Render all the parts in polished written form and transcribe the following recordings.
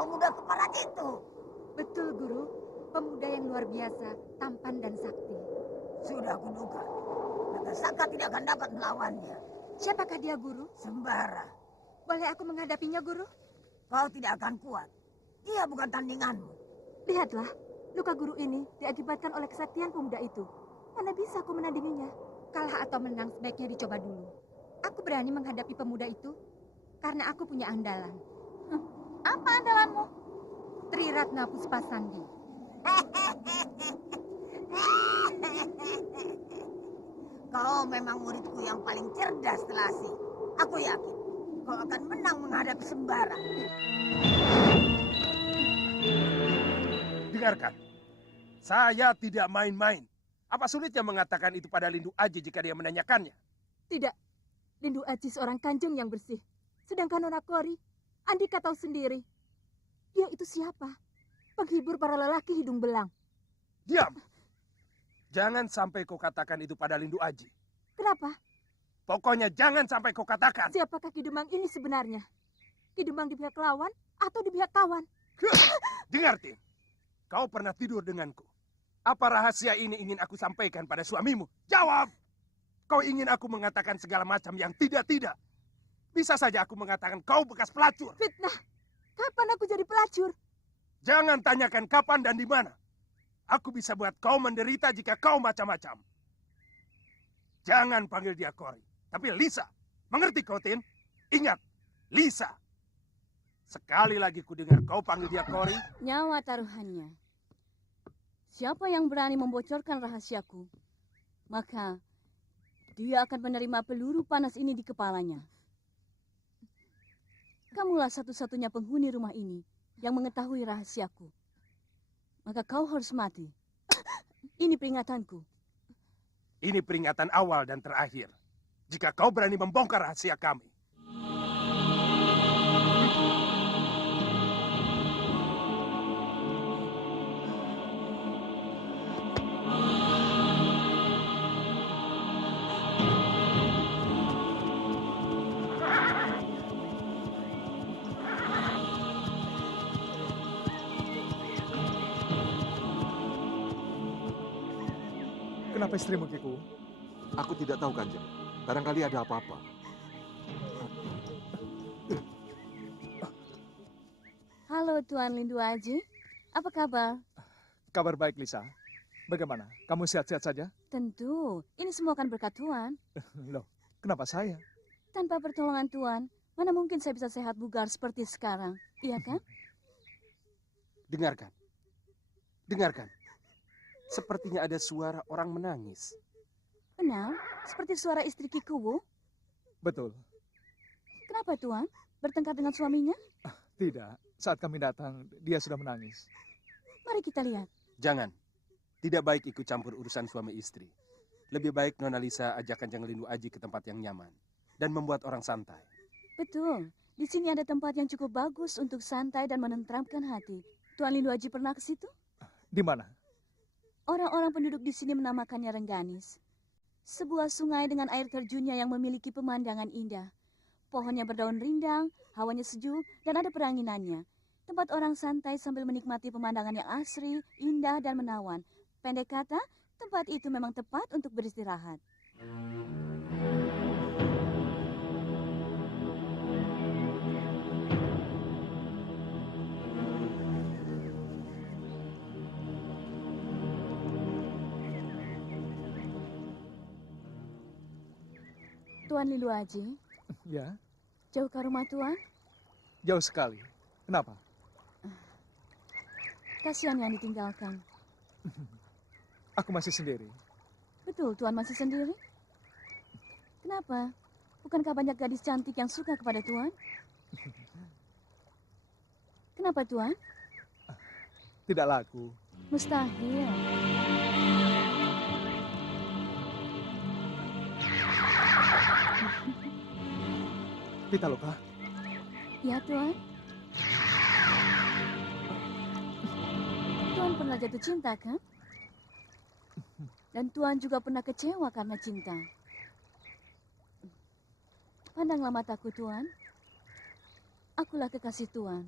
pemuda kepala itu. Betul, Guru. Pemuda yang luar biasa, tampan dan sakti. Sudah kuduga. Nagasaka tidak akan dapat melawannya. Siapakah dia, Guru? Sembara. Boleh aku menghadapinya, Guru? Kau tidak akan kuat. Dia bukan tandinganmu. Lihatlah, luka guru ini diakibatkan oleh kesaktian pemuda itu. Mana bisa aku menandinginya? Kalah atau menang sebaiknya dicoba dulu. Aku berani menghadapi pemuda itu karena aku punya andalan. Apa andalanmu? Triratna Puspasandi. Kau memang muridku yang paling cerdas, Telasi. Aku yakin kau akan menang menghadapi Sembara. Dengarkan, saya tidak main-main. Apa sulitnya mengatakan itu pada Lindu Aji jika dia menanyakannya? Tidak. Lindu Aji seorang kanjeng yang bersih. Sedangkan Nona Kori, Andika tahu sendiri. Dia itu siapa? Penghibur para lelaki hidung belang. Diam! Jangan sampai kau katakan itu pada Lindu Aji. Kenapa? Pokoknya jangan sampai kau katakan. Siapakah Kidemang ini sebenarnya? Kidemang di pihak lawan atau di pihak kawan? Dengar, Tim. Kau pernah tidur denganku. Apa rahasia ini ingin aku sampaikan pada suamimu? Jawab! Kau ingin aku mengatakan segala macam yang tidak-tidak. Bisa saja aku mengatakan kau bekas pelacur. Fitnah! Kapan aku jadi pelacur? Jangan tanyakan kapan dan di mana. Aku bisa buat kau menderita jika kau macam-macam. Jangan panggil dia Kori, tapi Lisa. Mengerti kau, Tin? Ingat, Lisa. Sekali lagi ku dengar kau panggil dia Kori. Nyawa taruhannya. Siapa yang berani membocorkan rahasiaku, maka dia akan menerima peluru panas ini di kepalanya. Kamulah satu-satunya penghuni rumah ini yang mengetahui rahasiaku. Maka kau harus mati. Ini peringatanku. Ini peringatan awal dan terakhir. Jika kau berani membongkar rahasia kami. Kenapa istrimu, Kiku? Aku tidak tahu, Kanjeng. Barangkali ada apa-apa. Halo Tuan Lindu Aji, apa kabar? Kabar baik, Lisa. Bagaimana? Kamu sehat-sehat saja? Tentu, ini semua akan berkat Tuan. Loh, kenapa saya? Tanpa pertolongan Tuan, mana mungkin saya bisa sehat bugar seperti sekarang, iya kan? Dengarkan. Dengarkan. Sepertinya ada suara orang menangis. Benar, seperti suara istri Kikuwu. Betul. Kenapa Tuan? Bertengkar dengan suaminya? Tidak. Saat kami datang, dia sudah menangis. Mari kita lihat. Jangan. Tidak baik ikut campur urusan suami istri. Lebih baik Nona Lisa ajak Kanjeng Lindu Aji ke tempat yang nyaman. Dan membuat orang santai. Betul, di sini ada tempat yang cukup bagus untuk santai dan menenteramkan hati. Tuan Lindu Aji pernah ke situ? Di mana? Orang-orang penduduk di sini menamakannya Rengganis. Sebuah sungai dengan air terjunnya yang memiliki pemandangan indah. Pohonnya berdaun rindang, hawanya sejuk, dan ada peranginannya. Tempat orang santai sambil menikmati pemandangan yang asri, indah, dan menawan. Pendek kata, tempat itu memang tepat untuk beristirahat. Tuan Lindu Aji, Ya, jauh ke rumah Tuan? jauh sekali. Kenapa? Kasihan yang ditinggalkan. Aku masih sendiri. Betul, Tuan masih sendiri? Kenapa? Bukankah banyak gadis cantik yang suka kepada Tuan? Kenapa, Tuan? Tidak laku. Mustahil. Pitaloka, Ya, Tuan. Tuan pernah jatuh cinta, kan? Dan Tuan juga pernah kecewa karena cinta. Pandanglah mataku, Tuan. Akulah kekasih Tuan.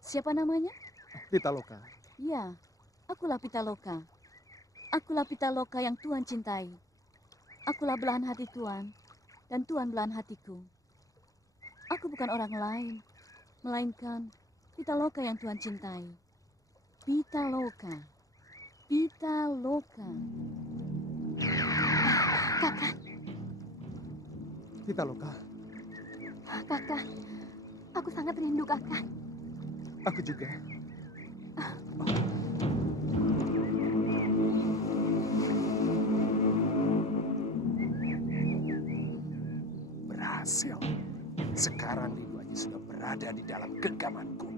Siapa namanya? Pitaloka. Ya, akulah Pitaloka. Akulah Pitaloka yang Tuan cintai. Akulah belahan hati Tuan, dan Tuan belahan hatiku. Aku bukan orang lain, melainkan Pitaloka yang Tuan cintai. Pitaloka. Pitaloka. Kakak, Pitaloka, kakak. Aku sangat rindu kakak. aku juga. Berhasil. Sekarang Lindu Aji sudah berada di dalam genggamanku.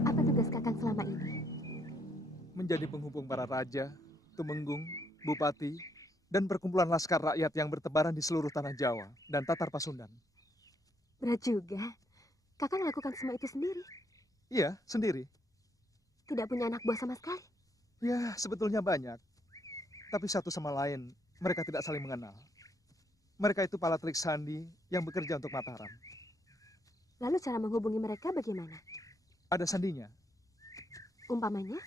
Apa tugas kakak selama ini? Menjadi penghubung para raja, tumenggung, bupati, dan perkumpulan laskar rakyat yang bertebaran di seluruh tanah Jawa dan Tatar Pasundan. Berat juga. Kakak melakukan semua itu sendiri. Iya, sendiri. Tidak punya anak buah sama sekali. Ya, sebetulnya banyak. Tapi satu sama lain, mereka tidak saling mengenal. Mereka itu para trik sandi yang bekerja untuk Mataram. Lalu cara menghubungi mereka bagaimana? Ada sandinya. Umpamanya?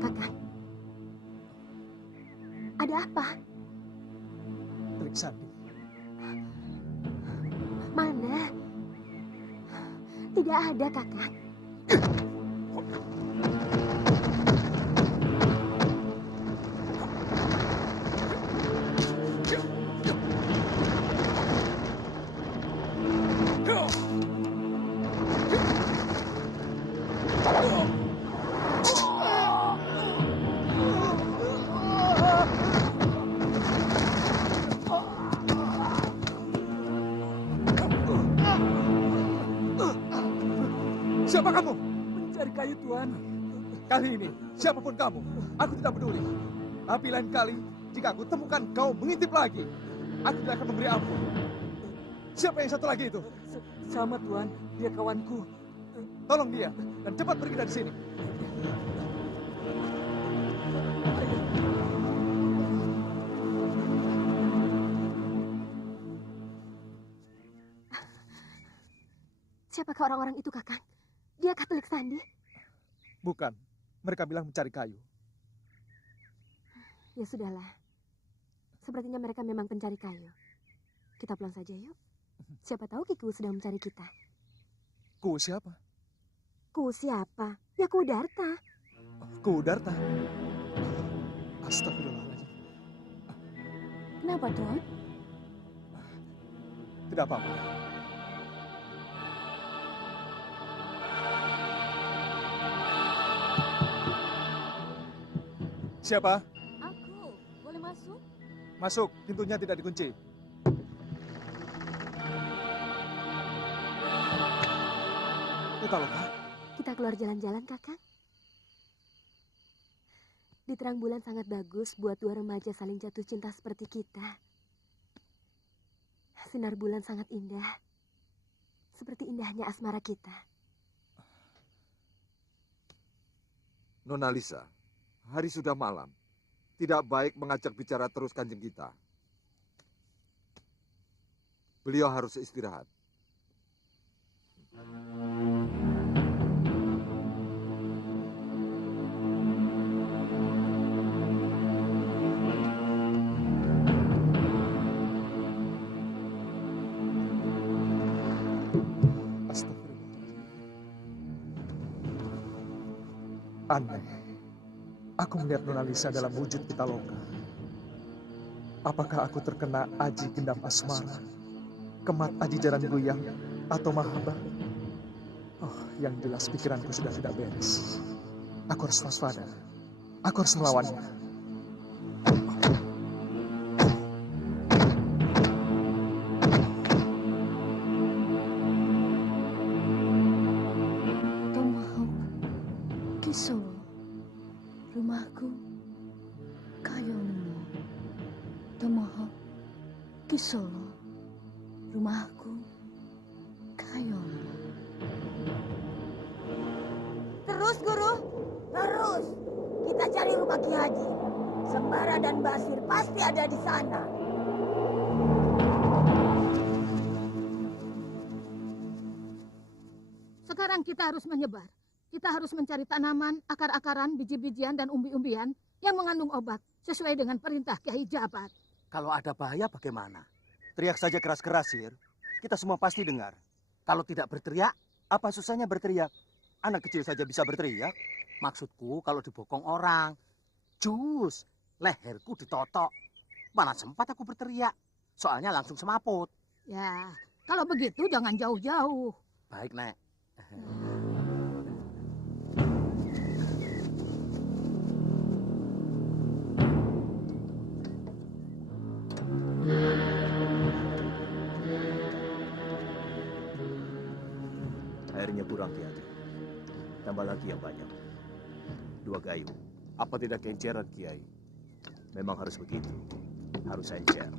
Kakak, ada apa? Trik sandi. Mana? Tidak ada, kakak. Siapa kamu? Mencari kayu, Tuan. Kali ini, siapapun kamu, aku tidak peduli. Tapi lain kali, jika aku temukan kau mengintip lagi, aku tidak akan memberi ampun. Siapa yang satu lagi itu? Sama, Tuan. Dia kawanku. Tolong dia, dan cepat pergi dari sini. Siapakah orang-orang itu, kakak? Dia Katolik sandi? Bukan, mereka bilang mencari kayu. Ya sudahlah. Sepertinya mereka memang pencari kayu. Kita pulang saja yuk. Siapa tahu Kiku sedang mencari kita. Ku siapa? Ku siapa? Ya Ku Darta. Ku Darta. Astagfirullahaladzim. Kenapa, Tuan? Tidak apa-apa. Siapa? Aku. Boleh masuk? Masuk, pintunya tidak dikunci. Pitaloka, Kita keluar jalan-jalan, kakak. Di terang bulan sangat bagus buat dua remaja saling jatuh cinta seperti kita. Sinar bulan sangat indah. Seperti indahnya asmara kita. Nona Lisa, hari sudah malam. Tidak baik mengajak bicara terus kanjeng kita. Beliau harus istirahat. Aneh. Aku melihat Nona Lisa dalam wujud Pitaloka. Apakah aku terkena aji gendam asmara, kemat aji jaran goyang, atau mahaba? Oh, yang jelas pikiranku sudah tidak beres. Aku harus waspada. Aku harus melawannya. Tomahawk. Kisoro. Rumahku. Kayomu. Tomahawk. Kisoro. Rumahku. Kayomu. Terus, Guru. Terus. Kita cari rumah Ki Haji. Sembara dan Basir pasti ada di sana. Sekarang kita harus menyebar. Kita harus mencari tanaman, akar-akaran, biji-bijian, dan umbi-umbian yang mengandung obat sesuai dengan perintah Kiai Jabat. Kalau ada bahaya bagaimana? Teriak saja keras-keras, Sir. Kita semua pasti dengar. Kalau tidak berteriak, apa susahnya berteriak? Anak kecil saja bisa berteriak. Maksudku kalau dibokong orang. Jus, leherku ditotok. Mana sempat aku berteriak. Soalnya langsung semaput. Ya, kalau begitu jangan jauh-jauh. Baik, Nek. Airnya kurang, Kiai. Tambah lagi yang banyak. 2 gayu. Apa tidak kenceran, Kiai? Memang harus begitu. Harus encer.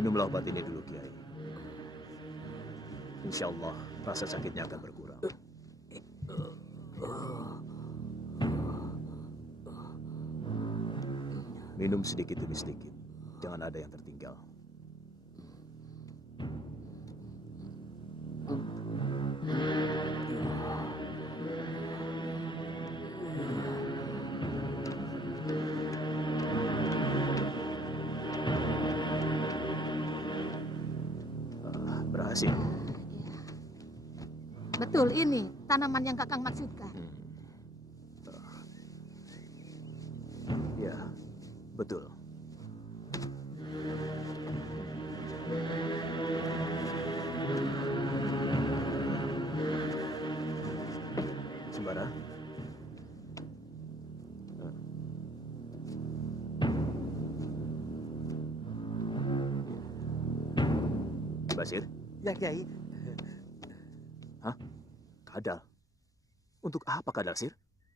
Minumlah obat ini dulu, Kiai. Insya Allah, rasa sakitnya akan berkurang. Minum sedikit demi sedikit. Jangan ada yang tertinggal. Berhasil. Betul, ini tanaman yang Kakang maksudkan. Ya, betul. Sembara. Basir? Ya, Kiai. Hah? Kadal? Untuk apa kadal, Sir?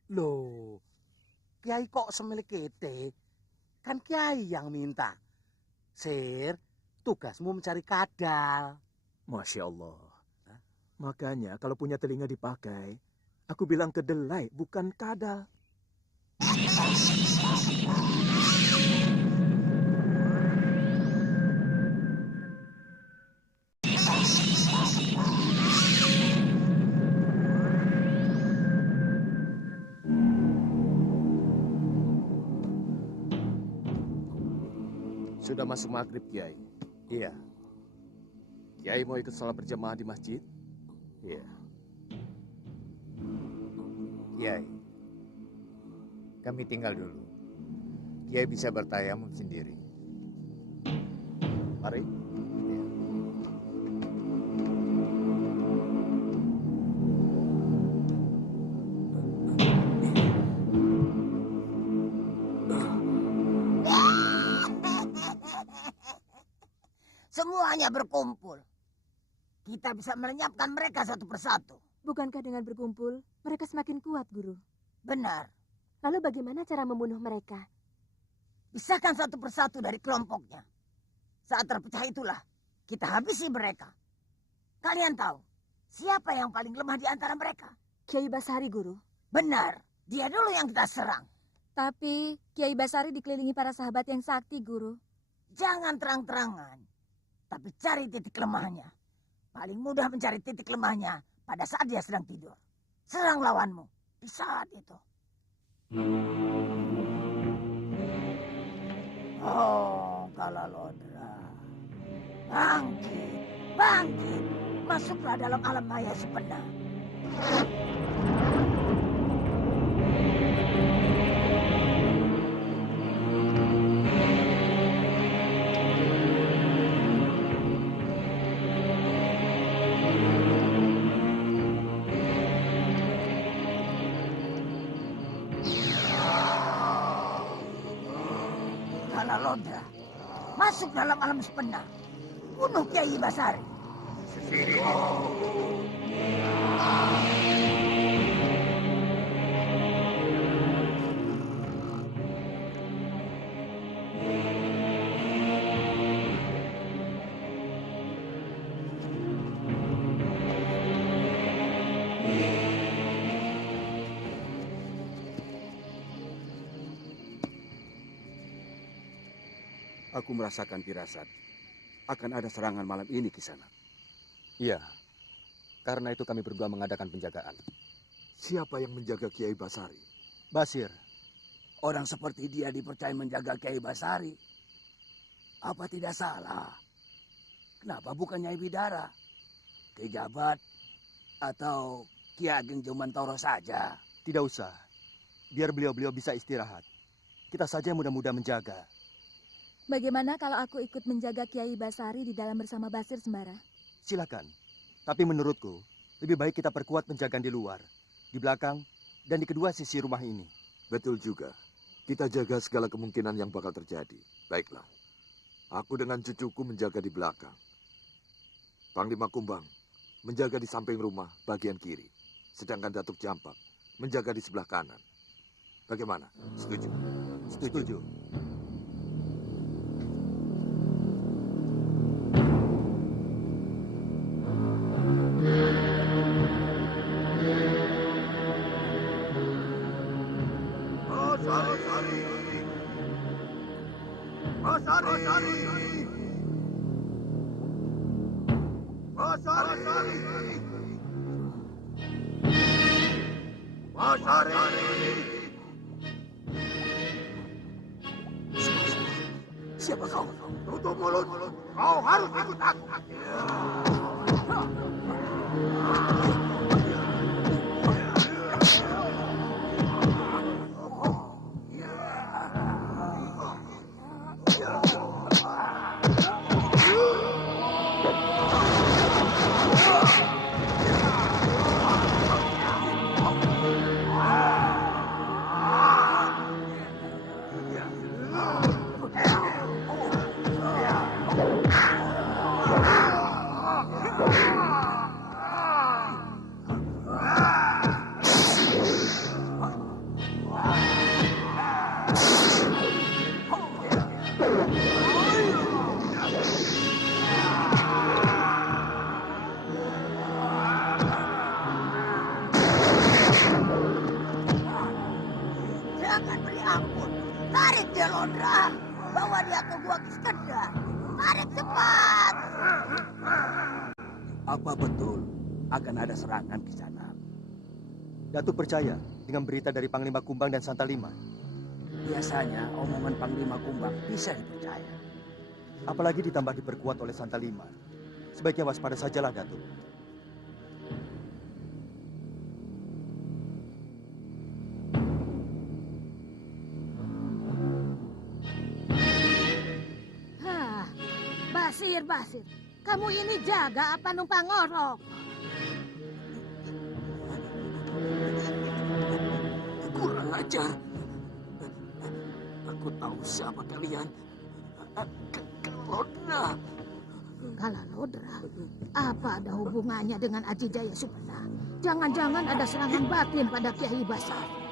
Loh, Kiai kok semilik kete? Kan Kiai yang minta. Sir, tugasmu mencari kadal. Masya Allah. Makanya kalau punya telinga dipakai, aku bilang kedelai, bukan kadal. Sudah masuk maghrib, Kiai. Iya. Kiai mau ikut sholat berjamaah di masjid? Iya. Kiai, kami tinggal dulu. Kiai bisa bertayamum sendiri. Mari. Semuanya berkumpul. Kita bisa melenyapkan mereka satu persatu. Bukankah dengan berkumpul, mereka semakin kuat, Guru? Benar. Lalu bagaimana cara membunuh mereka? Pisahkan satu persatu dari kelompoknya. Saat terpecah itulah, kita habisi mereka. Kalian tahu, siapa yang paling lemah di antara mereka? Kiai Basari, Guru. Benar, dia dulu yang kita serang. Tapi Kiai Basari dikelilingi para sahabat yang sakti, Guru. Jangan terang-terangan, tapi cari titik lemahnya. Paling mudah mencari titik lemahnya pada saat dia sedang tidur. Serang lawanmu di saat itu. Oh, Kalalodra. Bangkit, bangkit. Masuklah dalam alam maya sebenar. Kalalodra. masuk dalam alam sebenar. Bunuh Kiai Basari. Aku merasakan firasat akan ada serangan malam ini di sana. Iya, karena itu kami berdua mengadakan penjagaan. Siapa yang menjaga Kiai Basari? Basir, Orang seperti dia dipercaya menjaga Kiai Basari. Apa tidak salah? Kenapa bukan Nyai Bidara, Ki Jabat, atau Ki Ageng Jomantoro saja? tidak usah. Biar beliau-beliau bisa istirahat. Kita saja mudah-mudah menjaga. Bagaimana kalau aku ikut menjaga Kiai Basari di dalam bersama Basir Sembara? Silakan. Tapi menurutku, lebih baik kita perkuat penjagaan di luar, di belakang, dan di kedua sisi rumah ini. Betul juga. Kita jaga segala kemungkinan yang bakal terjadi. Baiklah. Aku dengan cucuku menjaga di belakang. Panglima Kumbang menjaga di samping rumah bagian kiri. Sedangkan Datuk Jampak menjaga di sebelah kanan. Bagaimana? Setuju? Setuju. Siapa kau? Tutup mulut. Kau harus ikut aku. Jangan beri ampun. Tarik dia, Londra. Bawa dia ke gua Kiskendar. Tarik cepat. Apa betul akan ada serangan di sana? Datuk percaya dengan berita dari Panglima Kumbang dan Santalima. Biasanya omongan Panglima Kumbang bisa dipercaya. Apalagi ditambah diperkuat oleh Santalima. Sebaiknya waspada sajalah, Datuk. Basir, kamu ini jaga apa numpang ngorok? Kurang ajar. Aku tahu siapa kalian. Kalodra. Kalodra? Apa ada hubungannya dengan Aji Jaya Supena? Jangan-jangan ada serangan batin pada Kiai Basari.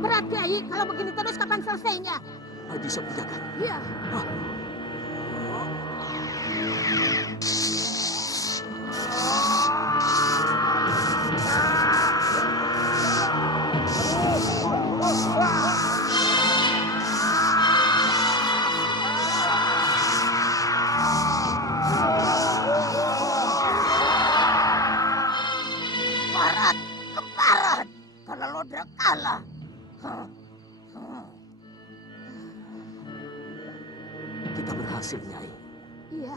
Berat, Kiai. Kalau begini terus kapan selesainya? Haji Sob menjaga. Iya. Barat, ke barat. Karena Lodra kalah. Kita berhasil, Nyai. Iya.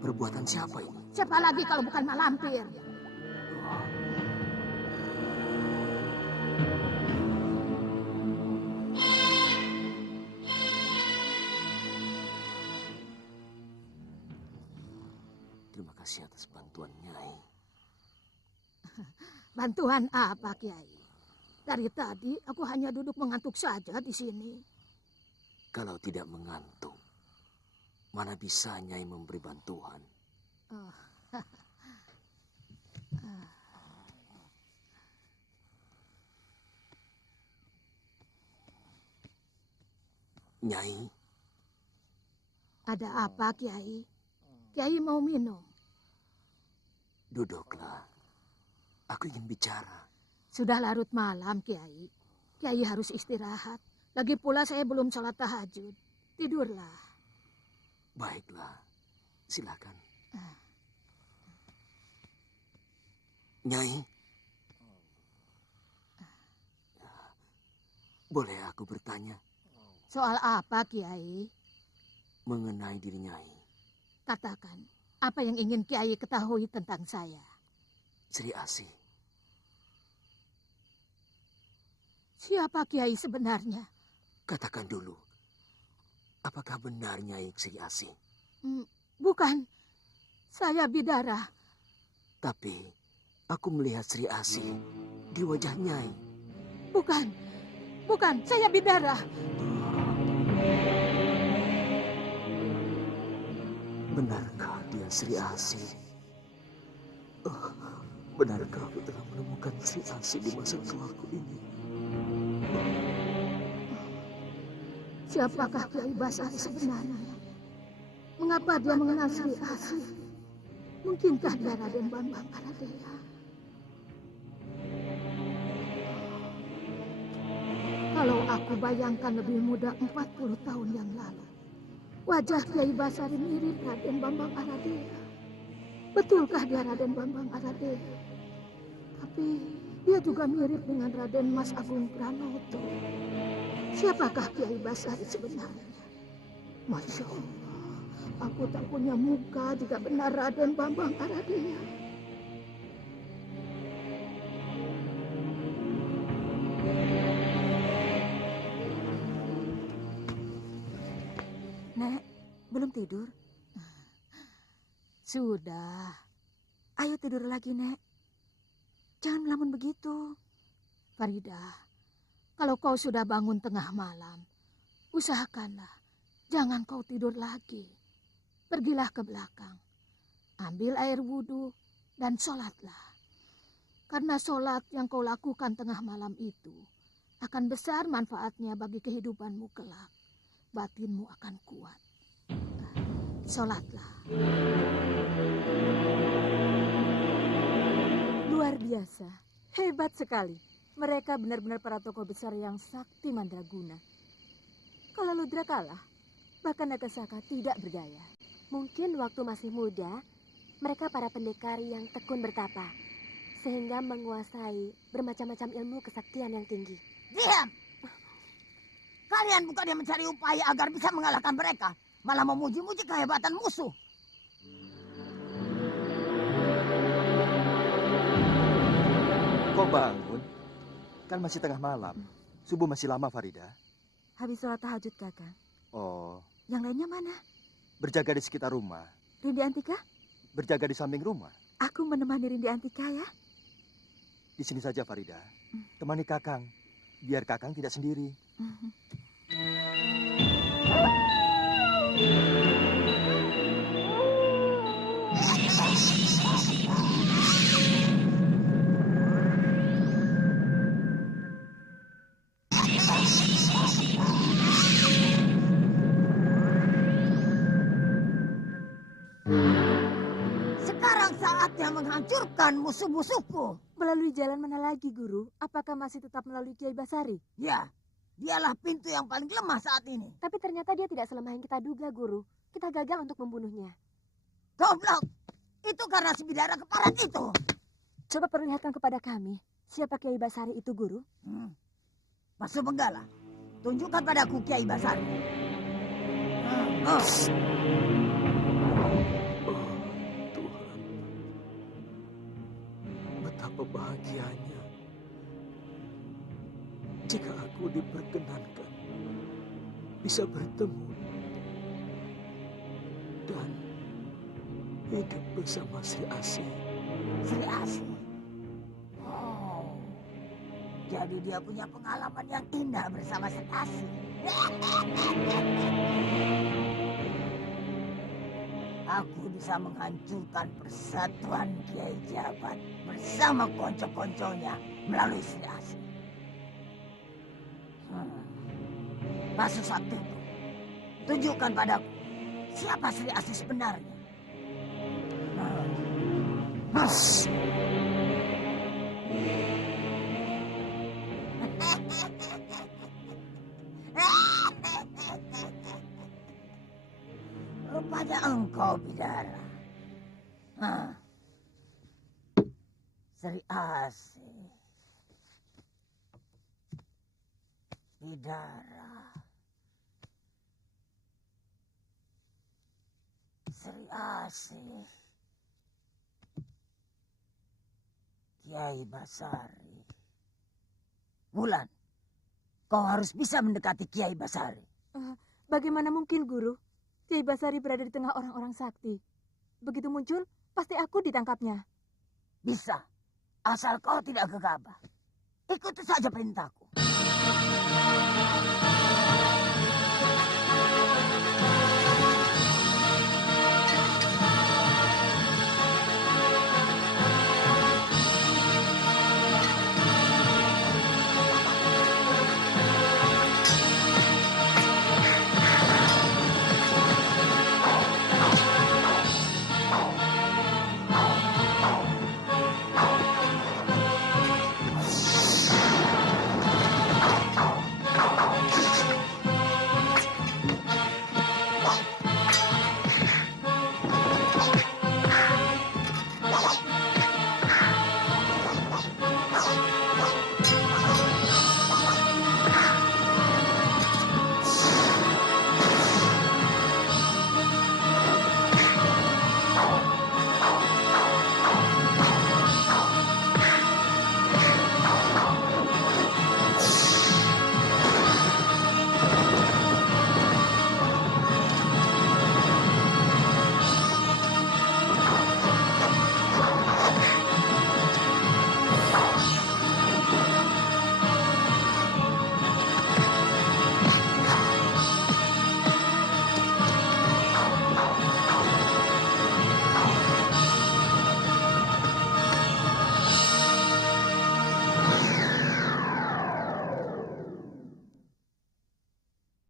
Perbuatan siapa ini? Siapa lagi kalau bukan Malampir? Terima kasih atas bantuan, Nyai. Bantuan apa, Kiai? Dari tadi aku hanya duduk mengantuk saja di sini. Kalau tidak mengantuk, mana bisa Nyai memberi bantuan? Oh. Nyai, Ada apa, Kiai? Kiai mau minum? duduklah. Aku ingin bicara. Sudah larut malam, Kiai. Kiai harus istirahat. Lagi pula saya belum sholat tahajud. Tidurlah. Baiklah, silakan. Nyai, boleh aku bertanya Soal apa, Kiai? mengenai diri Nyai? Katakan, apa yang ingin Kiai ketahui tentang saya? Sri Asih, Siapa Kiai sebenarnya? katakan dulu, apakah benar Nyai Sri Asih? Bukan, saya Bidara. Tapi aku melihat Sri Asih di wajah Nyai. Bukan, saya Bidara. Benarkah dia Sri Asih? Benarkah aku telah menemukan Sri Asih di masa tuaku ini? Siapakah Kiai Basari sebenarnya? Mengapa dia mengenal Sri Asih? Mungkinkah dia Raden Bambang Aradea? Kalau aku bayangkan lebih muda 40 tahun yang lalu, wajah Kiai Basari mirip Raden Bambang Aradea. Betulkah dia Raden Bambang Aradea? Tapi dia juga mirip dengan Raden Mas Agung Pranoto. Siapakah Kiai Basari sebenarnya? Masya Allah, aku tak punya muka jika benar Raden Bambang Aradea. Nek, belum tidur? Sudah. Ayo tidur lagi, Nek. Jangan melamun begitu. Farida, kalau kau sudah bangun tengah malam, usahakanlah jangan kau tidur lagi. Pergilah ke belakang, ambil air wudhu dan sholatlah. Karena sholat yang kau lakukan tengah malam itu akan besar manfaatnya bagi kehidupanmu kelak. Batinmu akan kuat. Sholatlah. Luar biasa, hebat sekali. Mereka benar-benar para tokoh besar yang sakti mandraguna. Kalau Ludra kalah, bahkan Nagasaka tidak berdaya. Mungkin waktu masih muda, mereka para pendekar yang tekun bertapa, sehingga menguasai bermacam-macam ilmu kesaktian yang tinggi. Diam! Kalian bukannya mencari upaya agar bisa mengalahkan mereka, malah memuji-muji kehebatan musuh. Kok bangun? Kan masih tengah malam. Subuh masih lama, Farida. Habis sholat tahajud, Kakang. Oh, Yang lainnya mana? berjaga di sekitar rumah. Rindi Antika? Berjaga di samping rumah. Aku menemani Rindi Antika ya. Di sini saja, Farida. Temani Kakang. Biar Kakang tidak sendiri. saatnya menghancurkan musuh-musuhku. Melalui jalan mana lagi, Guru? Apakah masih tetap melalui Kiai Basari? Ya, dialah pintu yang paling lemah saat ini. Tapi ternyata dia tidak selemah yang kita duga, Guru. Kita gagal untuk membunuhnya. Goblok! Itu karena si bidara keparat itu. Coba perlihatkan kepada kami, siapa Kiai Basari itu, Guru? Mas Subenggala, tunjukkan padaku Kiai Basari. Betapa bahagianya jika aku diperkenankan bisa bertemu dan hidup bersama Sri Asih. Sri Asih? Oh, jadi dia punya pengalaman yang indah bersama Sri Asih. Aku bisa menghancurkan persatuan Kiai Jabat bersama konco-konconya melalui Sri Asih. Masuk Sakti itu, tunjukkan padaku siapa Sri Asih sebenarnya. Rupanya engkau bidara. Sri Asih. Bidara. Sri Asih. Kiai Basari. Wulan, kau harus bisa mendekati Kiai Basari. Bagaimana mungkin, Guru? Kiai Basari berada di tengah orang-orang sakti. Begitu muncul, pasti aku ditangkapnya. Bisa, asal kau tidak gegabah. Ikuti saja perintahku.